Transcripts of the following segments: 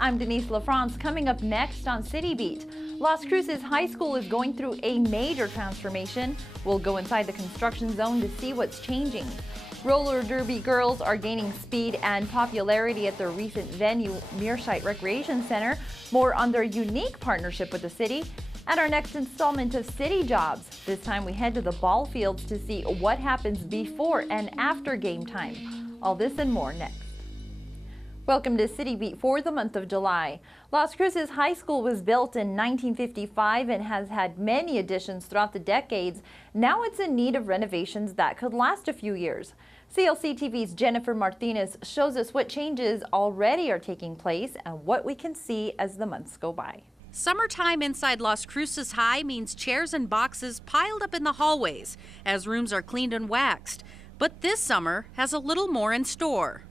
I'm Denise LaFrance. Coming up next on City Beat, Las Cruces High School is going through a major transformation. We'll go inside the construction zone to see what's changing. Roller derby girls are gaining speed and popularity at their recent venue, Mearshite Recreation Center. More on their unique partnership with the city. And our next installment of City Jobs. This time we head to the ball fields to see what happens before and after game time. All this and more next. Welcome to City Beat for the month of July. Las Cruces High School was built in 1955 and has had many additions throughout the decades. Now it's in need of renovations that could last a few years. CLC TV's Jennifer Martinez shows us what changes already are taking place and what we can see as the months go by. Summertime inside Las Cruces High means chairs and boxes piled up in the hallways as rooms are cleaned and waxed. But this summer has a little more in store.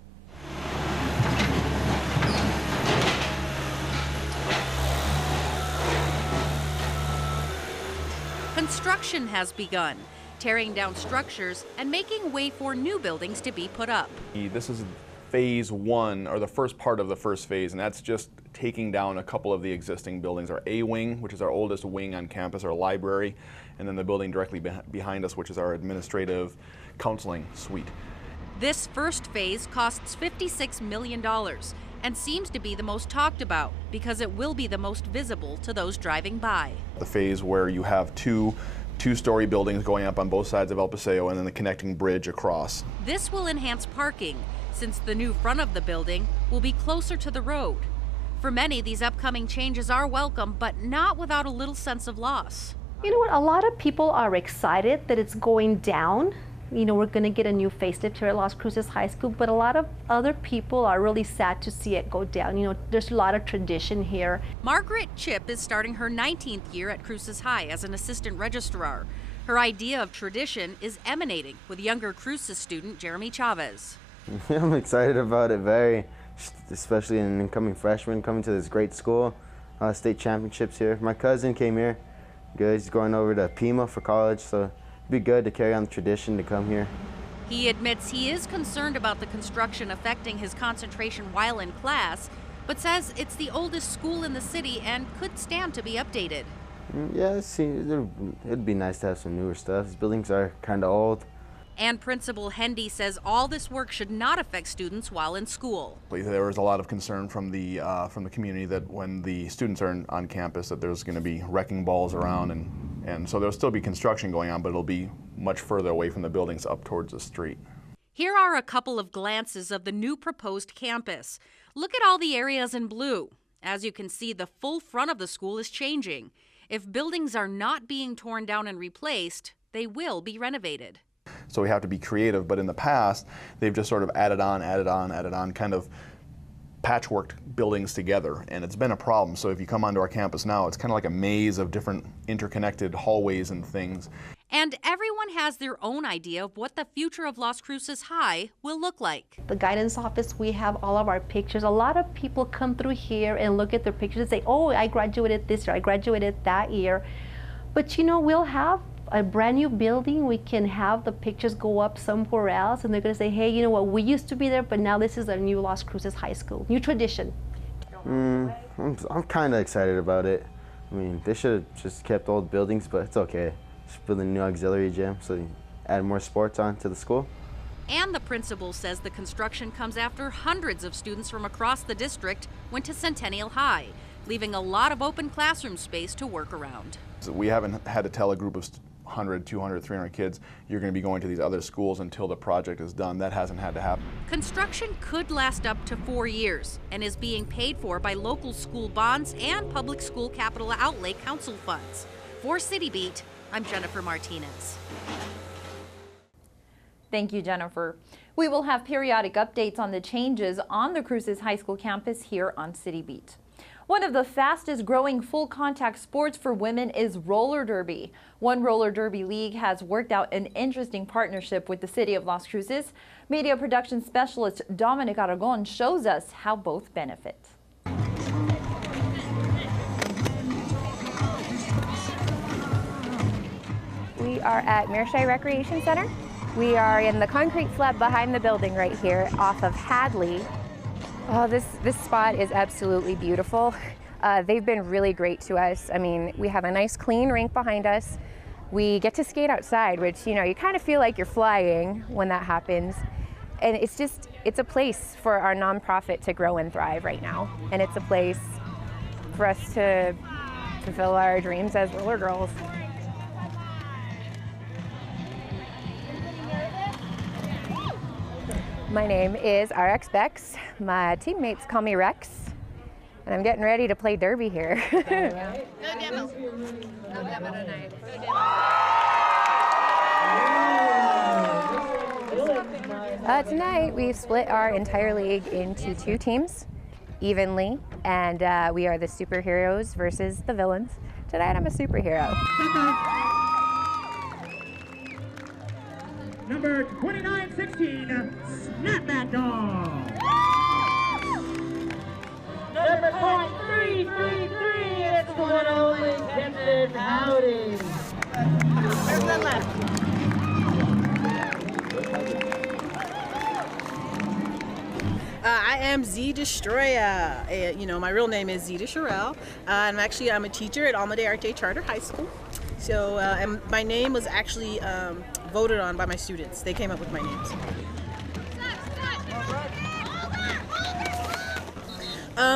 Construction has begun, tearing down structures and making way for new buildings to be put up. This is phase one, or the first part of the first phase, and that's just taking down a couple of the existing buildings. Our A wing, which is our oldest wing on campus, our library, and then the building directly behind us, which is our administrative counseling suite. This first phase costs $56 million and seems to be the most talked about because it will be the most visible to those driving by. The phase where you have two-story buildings going up on both sides of El Paseo and then the connecting bridge across. This will enhance parking since the new front of the building will be closer to the road. For many, these upcoming changes are welcome, but not without a little sense of loss. You know what, a lot of people are excited that it's going down. You know, we're going to get a new facelift here at Las Cruces High School, but a lot of other people are really sad to see it go down. You know, there's a lot of tradition here. Margaret Chip is starting her 19th year at Cruces High as an assistant registrar. Her idea of tradition is emanating with younger Cruces student Jeremy Chavez. I'm excited about it, very, especially an incoming freshman coming to this great school. State championships here. My cousin came here. Good, he's going over to Pima for college, so it'd be good to carry on the tradition to come here. He admits he is concerned about the construction affecting his concentration while in class, but says it's the oldest school in the city and could stand to be updated. Yeah, see, it'd be nice to have some newer stuff. These buildings are kind of old. And Principal Hendy says all this work should not affect students while in school. There was a lot of concern from the community that when the students are on campus that there's going to be wrecking balls around, and so there'll still be construction going on, but it'll be much further away from the buildings up towards the street. Here are a couple of glances of the new proposed campus. Look at all the areas in blue. As you can see, the full front of the school is changing. If buildings are not being torn down and replaced, they will be renovated. So we have to be creative, but in the past, they've just sort of added on, kind of patchworked buildings together, and it's been a problem. So if you come onto our campus now, it's kind of like a maze of different interconnected hallways and things. And everyone has their own idea of what the future of Las Cruces High will look like. The guidance office, we have all of our pictures. A lot of people come through here and look at their pictures and say, oh, I graduated this year, I graduated that year. But you know, we'll have a brand new building, we can have the pictures go up somewhere else and they're going to say, hey, you know what, we used to be there, but now this is a new Las Cruces High School, new tradition. I'm kind of excited about it. I mean, they should have just kept old buildings, but it's okay. Just build a new auxiliary gym so you add more sports on to the school. And the principal says the construction comes after hundreds of students from across the district went to Centennial High, leaving a lot of open classroom space to work around. So we haven't had to tell a group of 100, 200, 300 kids, you're going to be going to these other schools until the project is done. That hasn't had to happen. Construction could last up to 4 years and is being paid for by local school bonds and public school capital outlay council funds. For City Beat, I'm Jennifer Martinez. Thank you, Jennifer. We will have periodic updates on the changes on the Cruces High School campus here on City Beat. One of the fastest growing full contact sports for women is roller derby. One roller derby league has worked out an interesting partnership with the city of Las Cruces. Media production specialist Dominic Aragon shows us how both benefit. We are at Mearshite Recreation Center. We are in the concrete slab behind the building right here off of Hadley. Oh, this spot is absolutely beautiful. They've been really great to us. I mean, we have a nice clean rink behind us. We get to skate outside, which, you know, you kind of feel like you're flying when that happens. And it's a place for our nonprofit to grow and thrive right now. And it's a place for us to fulfill our dreams as roller girls. My name is RX Bex. My teammates call me Rex, and I'm getting ready to play derby here. No demo. No demo tonight. Tonight we've split our entire league into 2 teams evenly, and we are the superheroes versus the villains. Tonight I'm a superhero. Number 2916, Snapback Dog. Number 333, it's the one and only Captain Howdy. There's one left. I am Z Destroyer. You know, my real name is Zita Sherrill. I'm a teacher at Alma de Arte Charter High School. So, and my name was actually voted on by my students. They came up with my names.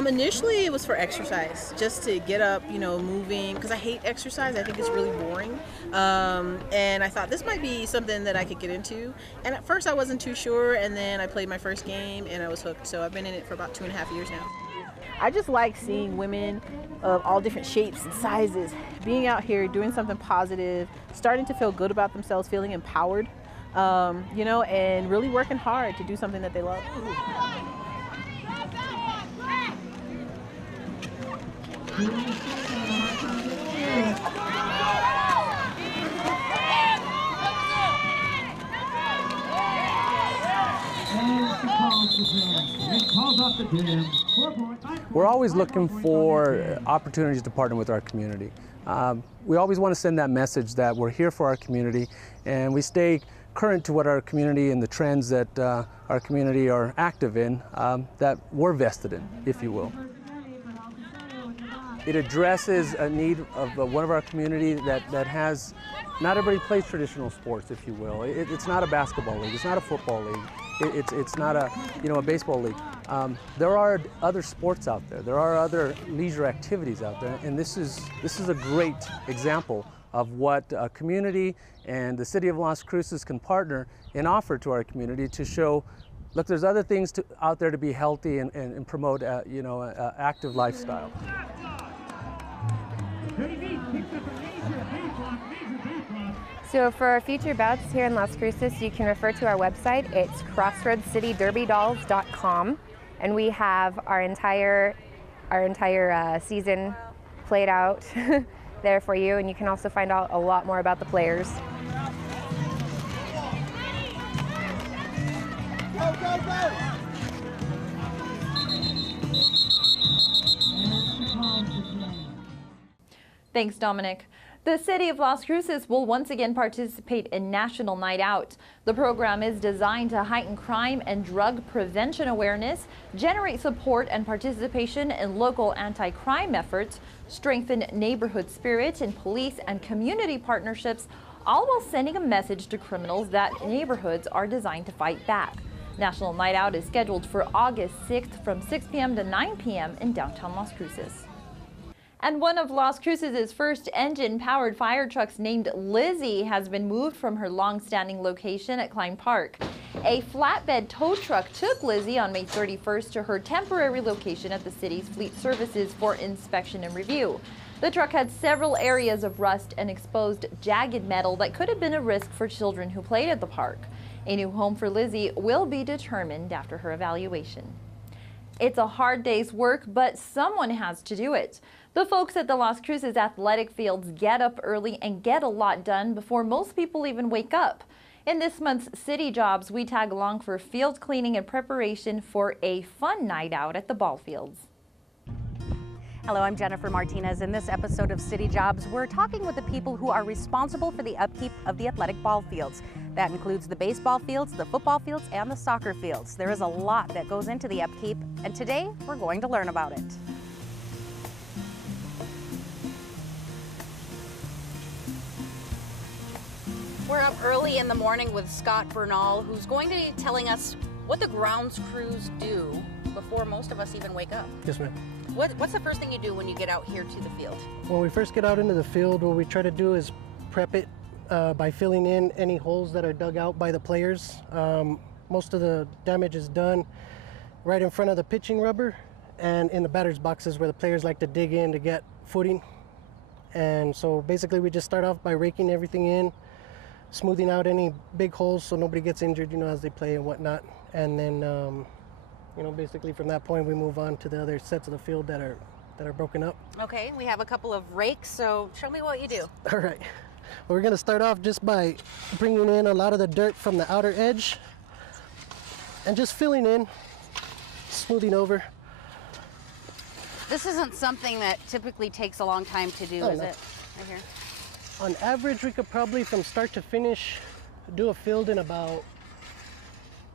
Initially, it was for exercise, just to get up, you know, moving, because I hate exercise. I think it's really boring. And I thought this might be something that I could get into. And at first, I wasn't too sure, and then I played my first game, and I was hooked. So I've been in it for about 2.5 years now. I just like seeing women of all different shapes and sizes being out here doing something positive, starting to feel good about themselves, feeling empowered, you know, and really working hard to do something that they love. We're always looking for opportunities to partner with our community. We always want to send that message that we're here for our community, and we stay current to what our community and the trends that our community are active in, that we're vested in, if you will. It addresses a need of one of our community that has, not everybody plays traditional sports, if you will. It's not a basketball league, it's not a football league, it's not a, you know, a baseball league. There are other sports out there, there are other leisure activities out there, and this is a great example of what a community and the city of Las Cruces can partner and offer to our community to show, look, there's other things out there to be healthy and promote, you know, an active lifestyle. So for our future bouts here in Las Cruces, you can refer to our website. It's crossroadscitydarbydolls.com, and we have our entire season played out there for you, and you can also find out a lot more about the players. Go, go, go! Thanks, Dominic. The city of Las Cruces will once again participate in National Night Out. The program is designed to heighten crime and drug prevention awareness, generate support and participation in local anti-crime efforts, strengthen neighborhood spirit in police and community partnerships, all while sending a message to criminals that neighborhoods are designed to fight back. National Night Out is scheduled for August 6th from 6 p.m. to 9 p.m. in downtown Las Cruces. And one of Las Cruces' first engine-powered fire trucks, named Lizzie, has been moved from her long-standing location at Klein Park. A flatbed tow truck took Lizzie on May 31st to her temporary location at the city's fleet services for inspection and review. The truck had several areas of rust and exposed jagged metal that could have been a risk for children who played at the park. A new home for Lizzie will be determined after her evaluation. It's a hard day's work, but someone has to do it. The folks at the Las Cruces athletic fields get up early and get a lot done before most people even wake up. In this month's City Jobs, we tag along for field cleaning and preparation for a fun night out at the ball fields. Hello, I'm Jennifer Martinez. In this episode of City Jobs, we're talking with the people who are responsible for the upkeep of the athletic ball fields. That includes the baseball fields, the football fields, and the soccer fields. There is a lot that goes into the upkeep, and today we're going to learn about it. We're up early in the morning with Scott Bernal, who's going to be telling us what the grounds crews do before most of us even wake up. Yes, ma'am. What's the first thing you do when you get out here to the field? When we first get out into the field, what we try to do is prep it by filling in any holes that are dug out by the players. Most of the damage is done right in front of the pitching rubber and in the batter's boxes where the players like to dig in to get footing. And so basically we just start off by raking everything in, smoothing out any big holes so nobody gets injured, as they play and whatnot. And then basically from that point we move on to the other sets of the field that are broken up. Okay, we have a couple of rakes, so show me what you do. All right. Well, we're going to start off just by bringing in a lot of the dirt from the outer edge and just filling in, smoothing over. This isn't something that typically takes a long time to do, is it? Right here. On average, we could probably from start to finish do a field in about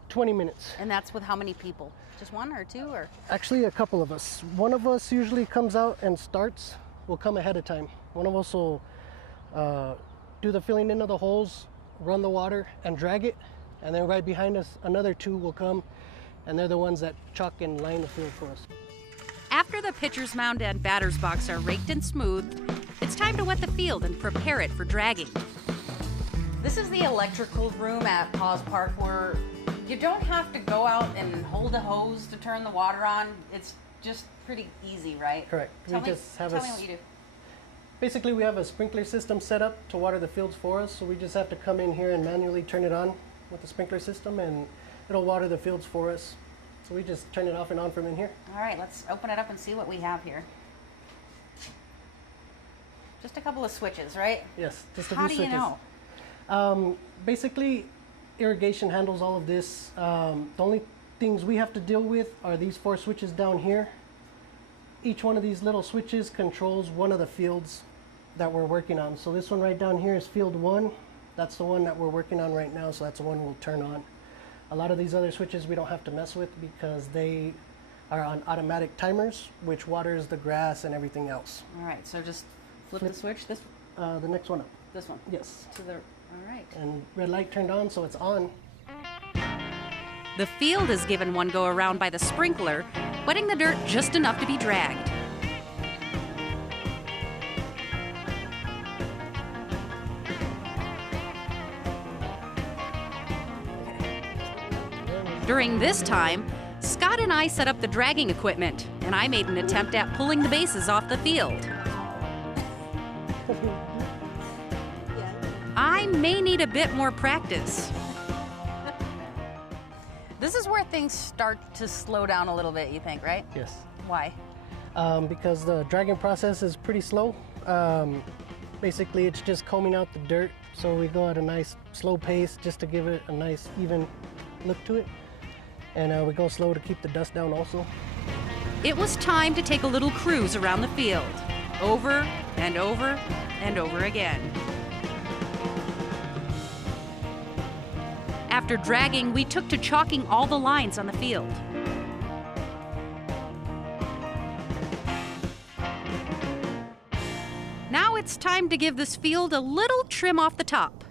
20 minutes. And that's with how many people? Just one or two? Or actually a couple of us. One of us usually comes out and starts. We'll come ahead of time. One of us will do the filling in of the holes, run the water and drag it, and then right behind us another two will come, and they're the ones that chalk and line the field for us. After the pitcher's mound and batter's box are raked and smooth, it's time to wet the field and prepare it for dragging. This is the electrical room at Paws Park where you don't have to go out and hold a hose to turn the water on. It's just pretty easy, right? Correct. Tell me what you do. Basically, we have a sprinkler system set up to water the fields for us, so we just have to come in here and manually turn it on with the sprinkler system, and it'll water the fields for us. So we just turn it off and on from in here. All right, let's open it up and see what we have here. Just a couple of switches, right? Yes, just a few How switches. do you know? Basically, irrigation handles all of this. The only things we have to deal with are these 4 switches down here. Each one of these little switches controls one of the fields that we're working on. So this one right down here is field 1. That's the one that we're working on right now, so that's the one we'll turn on. A lot of these other switches we don't have to mess with because they are on automatic timers, which waters the grass and everything else. All right, so just flip the switch. This the next one up. This one? Yes. To the, all right. And red light turned on, so it's on. The field is given one go around by the sprinkler, wetting the dirt just enough to be dragged. During this time, Scott and I set up the dragging equipment, and I made an attempt at pulling the bases off the field. I may need a bit more practice. This is where things start to slow down a little bit, you think, right? Yes. Why? Because the dragging process is pretty slow. Basically, it's just combing out the dirt, so we go at a nice slow pace just to give it a nice even look to it. And we go slow to keep the dust down also. It was time to take a little cruise around the field, over and over and over again. After dragging, we took to chalking all the lines on the field. Now it's time to give this field a little trim off the top.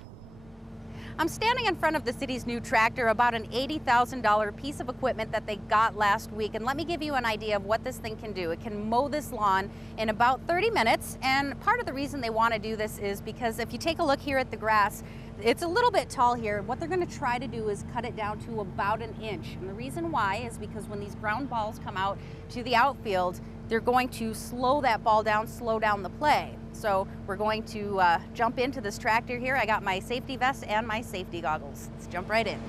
I'm standing in front of the city's new tractor, about an $80,000 piece of equipment that they got last week. And let me give you an idea of what this thing can do. It can mow this lawn in about 30 minutes. And part of the reason they want to do this is because if you take a look here at the grass, it's a little bit tall here. What they're going to try to do is cut it down to about an inch. And the reason why is because when these ground balls come out to the outfield, they're going to slow that ball down, slow down the play. So we're going to jump into this tractor here. I got my safety vest and my safety goggles. Let's jump right in.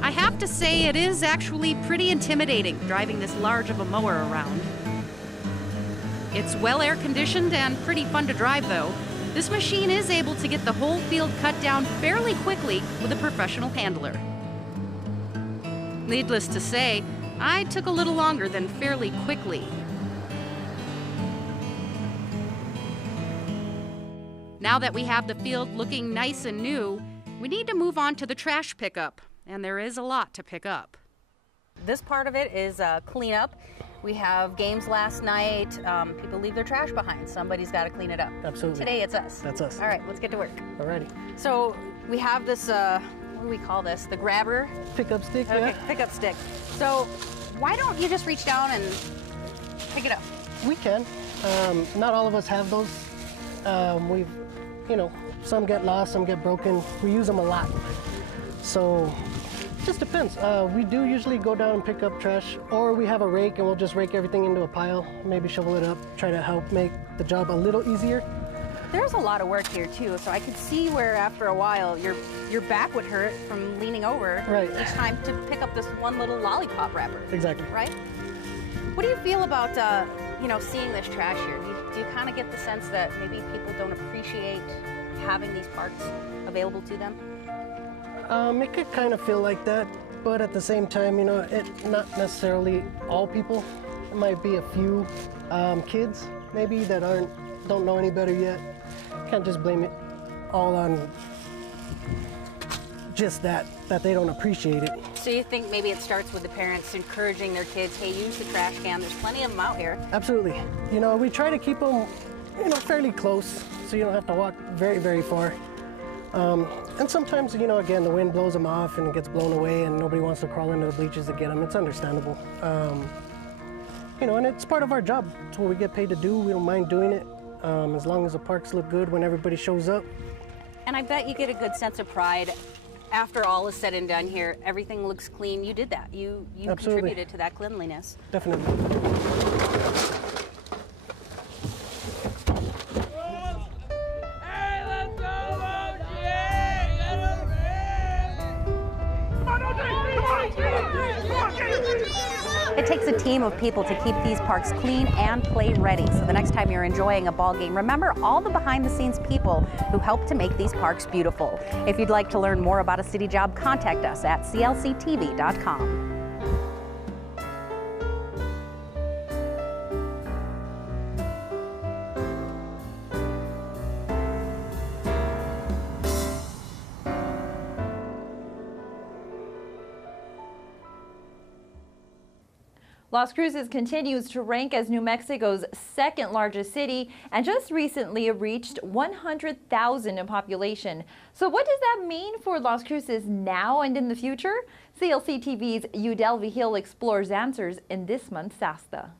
I have to say it is actually pretty intimidating driving this large of a mower around. It's well air conditioned and pretty fun to drive though. This machine is able to get the whole field cut down fairly quickly with a professional handler. Needless to say, I took a little longer than fairly quickly. Now that we have the field looking nice and new, we need to move on to the trash pickup, and there is a lot to pick up. This part of it is cleanup. We have games last night. People leave their trash behind. Somebody's got to clean it up. Absolutely. Today it's us. That's us. All right, let's get to work. Alrighty. So we have this, what do we call this? The grabber? Pickup stick, Okay, yeah. pickup stick. So why don't you just reach down and pick it up? We can. Not all of us have those. We've, some get lost, some get broken. We use them a lot. So just depends. We do usually go down and pick up trash, or we have a rake and we'll just rake everything into a pile, maybe shovel it up, try to help make the job a little easier. There's a lot of work here too, so I could see where after a while your back would hurt from leaning over each time to pick up this one little lollipop wrapper. Exactly. Right? What do you feel about seeing this trash here? Do you kind of get the sense that maybe people don't appreciate having these parks available to them? It could kind of feel like that, but at the same time, not necessarily all people. It might be a few kids, maybe, that don't know any better yet. Can't just blame it all on just that they don't appreciate it. So you think maybe it starts with the parents encouraging their kids, hey, use the trash can, there's plenty of them out here. Absolutely. We try to keep them, fairly close, so you don't have to walk very, very far. And sometimes, again, the wind blows them off and it gets blown away and nobody wants to crawl into the bleachers to get them. It's understandable. And it's part of our job. It's what we get paid to do. We don't mind doing it, as long as the parks look good when everybody shows up. And I bet you get a good sense of pride after all is said and done here. Everything looks clean. You did that. You contributed to that cleanliness. Definitely. It takes a team of people to keep these parks clean and play ready. So the next time you're enjoying a ball game, remember all the behind-the-scenes people who help to make these parks beautiful. If you'd like to learn more about a city job, contact us at clctv.com. Las Cruces continues to rank as New Mexico's second largest city and just recently reached 100,000 in population. So what does that mean for Las Cruces now and in the future? CLC TV's Udelvi Hill explores answers in this month's SASTA.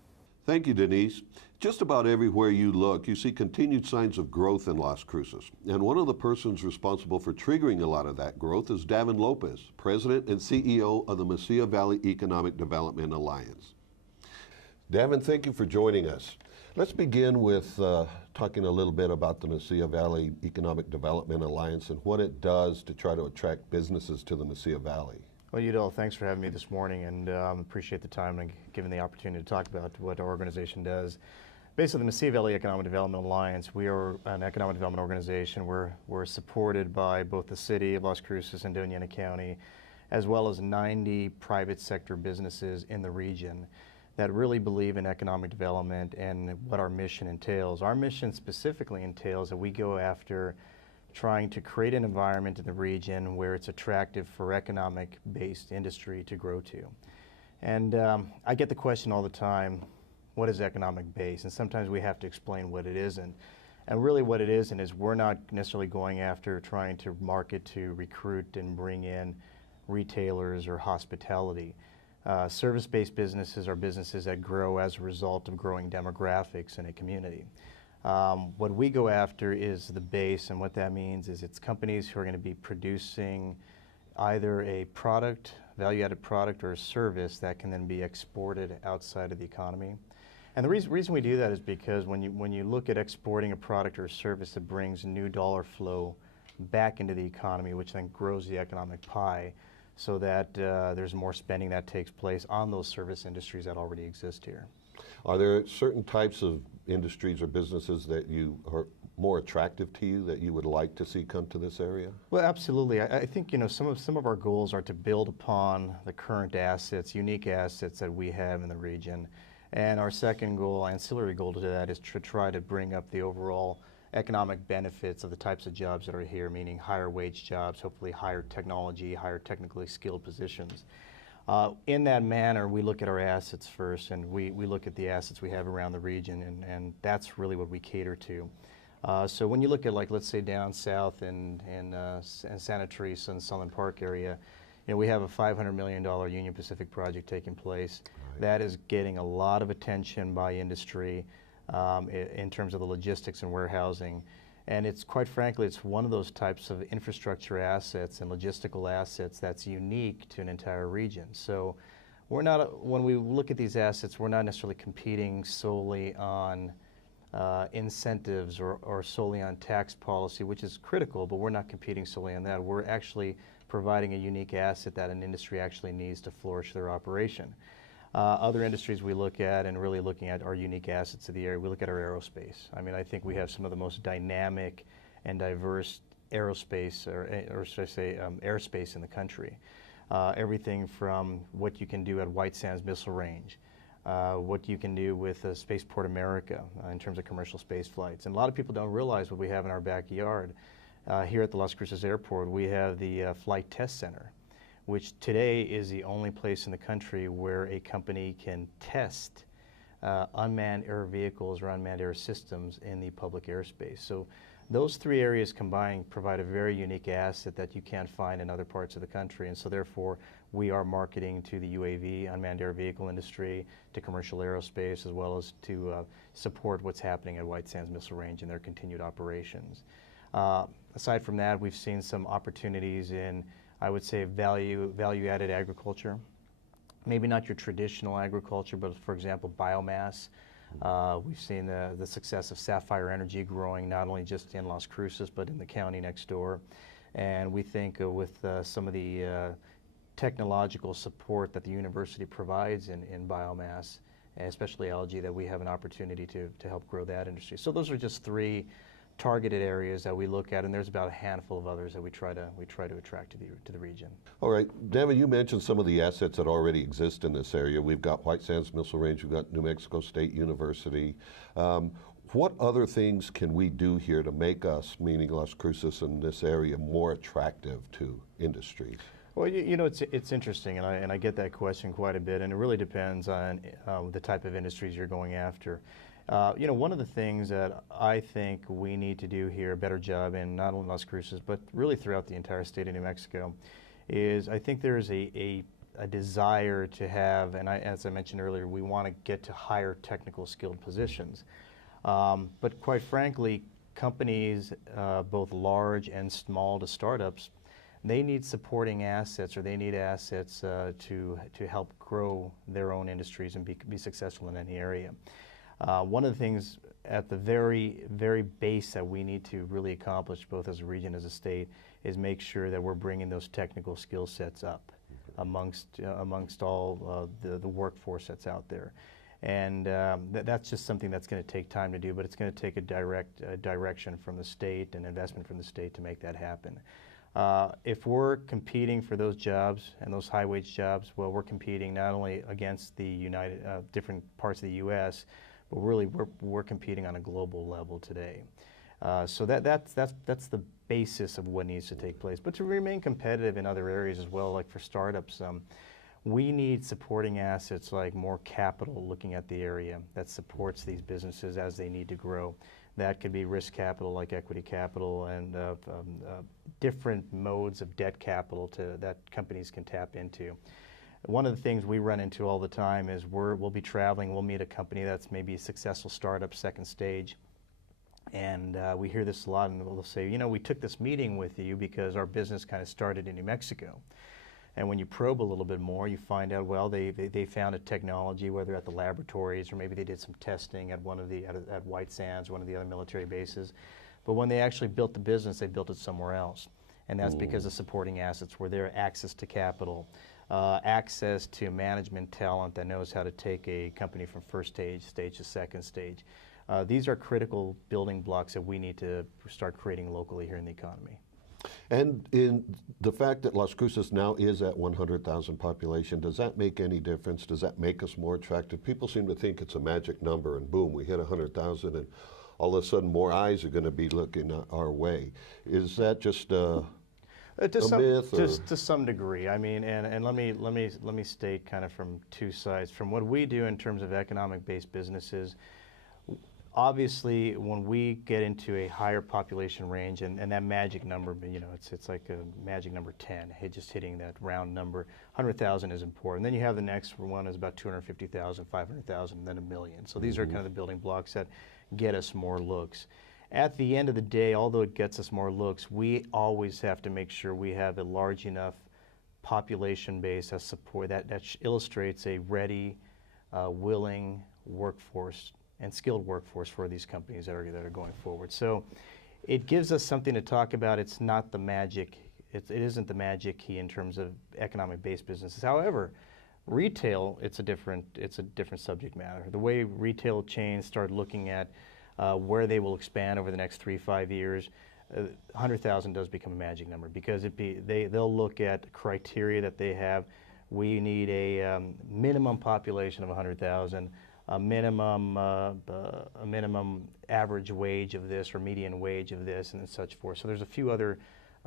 Thank you, Denise. Just about everywhere you look, you see continued signs of growth in Las Cruces. And one of the persons responsible for triggering a lot of that growth is Davin Lopez, President and CEO of the Mesilla Valley Economic Development Alliance. Davin, thank you for joining us. Let's begin with talking a little bit about the Mesilla Valley Economic Development Alliance and what it does to try to attract businesses to the Mesilla Valley. Well, Udell, thanks for having me this morning, and appreciate the time and giving the opportunity to talk about what our organization does. Basically, the Mesilla Valley Economic Development Alliance, we are an economic development organization. We're supported by both the city of Las Cruces and Doña Ana County, as well as 90 private sector businesses in the region that really believe in economic development and what our mission entails. Our mission specifically entails that we go after trying to create an environment in the region where it's attractive for economic-based industry to grow to. And I get the question all the time, what is economic base? And sometimes we have to explain what it isn't. And really what it isn't is we're not necessarily going after trying to market to recruit and bring in retailers or hospitality. Service-based businesses are businesses that grow as a result of growing demographics in a community. What we go after is the base, and what that means is it's companies who are going to be producing either a product, value-added product, or a service that can then be exported outside of the economy. And the reason we do that is because when you look at exporting a product or a service that brings new dollar flow back into the economy, which then grows the economic pie, so that there's more spending that takes place on those service industries that already exist here. Are there certain types of industries or businesses that you are more attractive to you that you would like to see come to this area? Well, absolutely. I think some of our goals are to build upon the current assets, unique assets that we have in the region. And our second goal, ancillary goal to that, is to try to bring up the overall economic benefits of the types of jobs that are here, meaning higher wage jobs, hopefully higher technology, higher technically skilled positions. In that manner, we look at our assets first, and we look at the assets we have around the region, and that's really what we cater to. So when you look at, like, let's say down south in Santa Teresa and Sunland Park area, we have a $500 million Union Pacific project taking place. Right. That is getting a lot of attention by industry in terms of the logistics and warehousing. And it's, quite frankly, it's one of those types of infrastructure assets and logistical assets that's unique to an entire region. So we're not, when we look at these assets, we're not necessarily competing solely on incentives or solely on tax policy, which is critical, but we're not competing solely on that. We're actually providing a unique asset that an industry actually needs to flourish their operation. Other industries we look at, and really looking at our unique assets of the area, we look at our aerospace. I mean, I think we have some of the most dynamic and diverse aerospace, or should I say airspace in the country. Everything from what you can do at White Sands Missile Range, what you can do with Spaceport America in terms of commercial space flights. And a lot of people don't realize what we have in our backyard. Here at the Las Cruces Airport, we have the Flight Test Center, which today is the only place in the country where a company can test unmanned air vehicles or unmanned air systems in the public airspace. So those three areas combined provide a very unique asset that you can't find in other parts of the country. And so therefore, we are marketing to the UAV, unmanned air vehicle industry, to commercial aerospace, as well as to support what's happening at White Sands Missile Range and their continued operations. Aside from that, we've seen some opportunities in, I would say, value-added agriculture. Maybe not your traditional agriculture, but for example, biomass. We've seen the success of Sapphire Energy growing not only just in Las Cruces, but in the county next door. And we think with some of the technological support that the university provides in biomass, and especially algae, that we have an opportunity to help grow that industry. So those are just three targeted areas that we look at, and there's about a handful of others that we try to attract to the region. All right, Devin, you mentioned some of the assets that already exist in this area. We've got White Sands Missile Range, we've got New Mexico State University. What other things can we do here to make us, meaning Las Cruces and this area, more attractive to industries? Well, it's interesting, and I get that question quite a bit, and it really depends on the type of industries you're going after. One of the things that I think we need to do here a better job in, not only Las Cruces, but really throughout the entire state of New Mexico, is I think there's a desire to have, and as I mentioned earlier, we want to get to higher technical skilled positions. But quite frankly, companies, both large and small to startups, they need supporting assets, or they need assets to help grow their own industries and be successful in any area. One of the things at the very, very base that we need to really accomplish, both as a region as a state, is make sure that we're bringing those technical skill sets up amongst all the workforce that's out there. And that's just something that's going to take time to do, but it's going to take a direction from the state and investment from the state to make that happen. If we're competing for those jobs and those high wage jobs, well, we're competing not only against the different parts of the U.S., but really we're competing on a global level today. So that's the basis of what needs to take place. But to remain competitive in other areas as well, like for startups, we need supporting assets like more capital looking at the area that supports these businesses as they need to grow. That could be risk capital like equity capital, and different modes of debt capital that companies can tap into. One of the things we run into all the time is we'll be traveling, we'll meet a company that's maybe a successful startup, second stage, and we hear this a lot, and they'll say, we took this meeting with you because our business kind of started in New Mexico. And when you probe a little bit more, you find out, well, they found a technology, whether at the laboratories or maybe they did some testing at at White Sands, one of the other military bases. But when they actually built the business, they built it somewhere else. And that's because the supporting assets were there, access to capital, access to management talent that knows how to take a company from first stage to second stage. These are critical building blocks that we need to start creating locally here in the economy. And in the fact that Las Cruces now is at 100,000 population, does that make any difference? Does that make us more attractive? People seem to think it's a magic number and boom, we hit 100,000 and all of a sudden more eyes are going to be looking our way. Is that just a myth? To some degree. I mean, and let me state kind of from two sides. From what we do in terms of economic-based businesses, obviously, when we get into a higher population range, and that magic number, you know, it's like a magic number 10, just hitting that round number, 100,000 is important. Then you have the next one is about 250,000, 500,000, and then 1 million. So these are kind of the building blocks that get us more looks. At the end of the day, although it gets us more looks, we always have to make sure we have a large enough population base that support that illustrates a ready, willing workforce and skilled workforce for these companies that are going forward. So it gives us something to talk about. It's not the magic. It isn't the magic key in terms of economic-based businesses. However, retail, it's a different subject matter. The way retail chains start looking at where they will expand over the next 3-5 years, 100,000 does become a magic number because they'll look at criteria that they have. We need a minimum population of 100,000. A minimum average wage of this or median wage of this and such forth. So there's a few other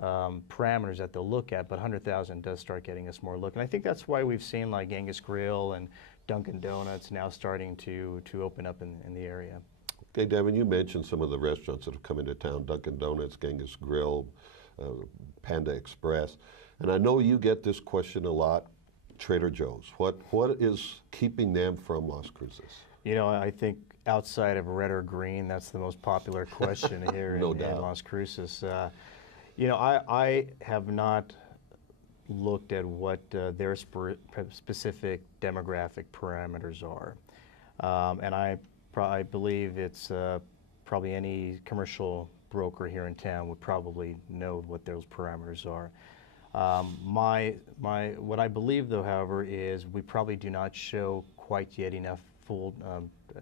parameters that they'll look at, but 100,000 does start getting us more look. And I think that's why we've seen like Genghis Grill and Dunkin' Donuts now starting to open up in the area. Okay, Devin, you mentioned some of the restaurants that have come into town, Dunkin' Donuts, Genghis Grill, Panda Express. And I know you get this question a lot. Trader Joe's. What is keeping them from Las Cruces? You know, I think outside of red or green, that's the most popular question here in Las Cruces. You know, I have not looked at what their specific demographic parameters are, and I believe it's probably any commercial broker here in town would probably know what those parameters are. What I believe, though, however, is we probably do not show quite yet enough full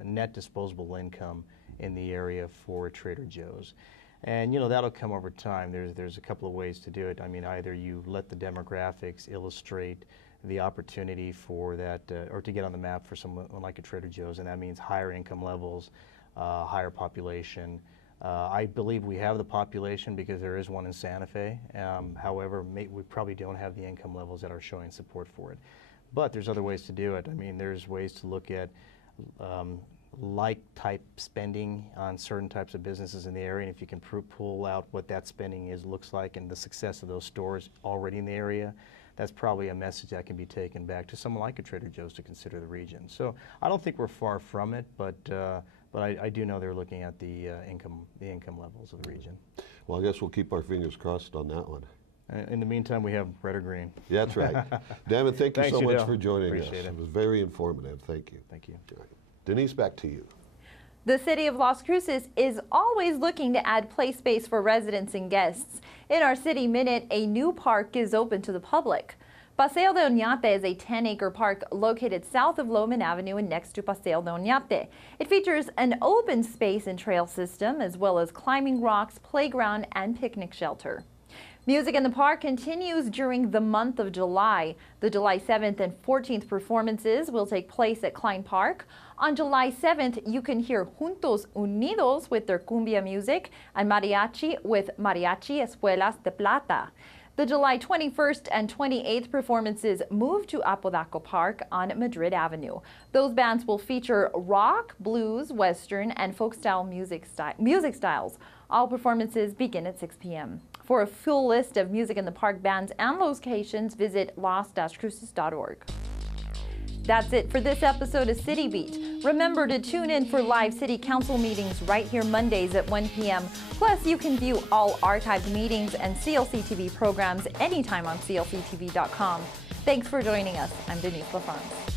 net disposable income in the area for Trader Joe's. And, you know, that'll come over time. There's a couple of ways to do it. I mean, either you let the demographics illustrate the opportunity for that, or to get on the map for someone like a Trader Joe's, and that means higher income levels, higher population. I believe we have the population because there is one in Santa Fe. However, we probably don't have the income levels that are showing support for it. But there's other ways to do it. I mean, there's ways to look at like-type spending on certain types of businesses in the area, and if you can pull out what that spending looks like and the success of those stores already in the area, that's probably a message that can be taken back to someone like a Trader Joe's to consider the region. So I don't think we're far from it, but I do know they're looking at the income levels of the region. Well, I guess we'll keep our fingers crossed on that one. In the meantime, we have red or green. Yeah, that's right. Dammit, thank you so much Dale. for joining Appreciate us. it. It was very informative. Thank you. Thank you. Denise, back to you. The city of Las Cruces is always looking to add play space for residents and guests. In our City Minute, a new park is open to the public. Paseo de Oñate is a 10-acre park located south of Loman Avenue and next to Paseo de Oñate. It features an open space and trail system, as well as climbing rocks, playground, and picnic shelter. Music in the Park continues during the month of July. The July 7th and 14th performances will take place at Klein Park. On July 7th, you can hear Juntos Unidos with their cumbia music and mariachi with Mariachi Espuelas de Plata. The July 21st and 28th performances move to Apodaca Park on Madrid Avenue. Those bands will feature rock, blues, western, and folk-style music styles. All performances begin at 6 p.m. For a full list of Music in the Park bands and locations, visit las-cruces.org. That's it for this episode of City Beat. Remember to tune in for live City Council meetings right here Mondays at 1 p.m. Plus, you can view all archived meetings and CLC TV programs anytime on clctv.com. Thanks for joining us. I'm Denise LaFrance.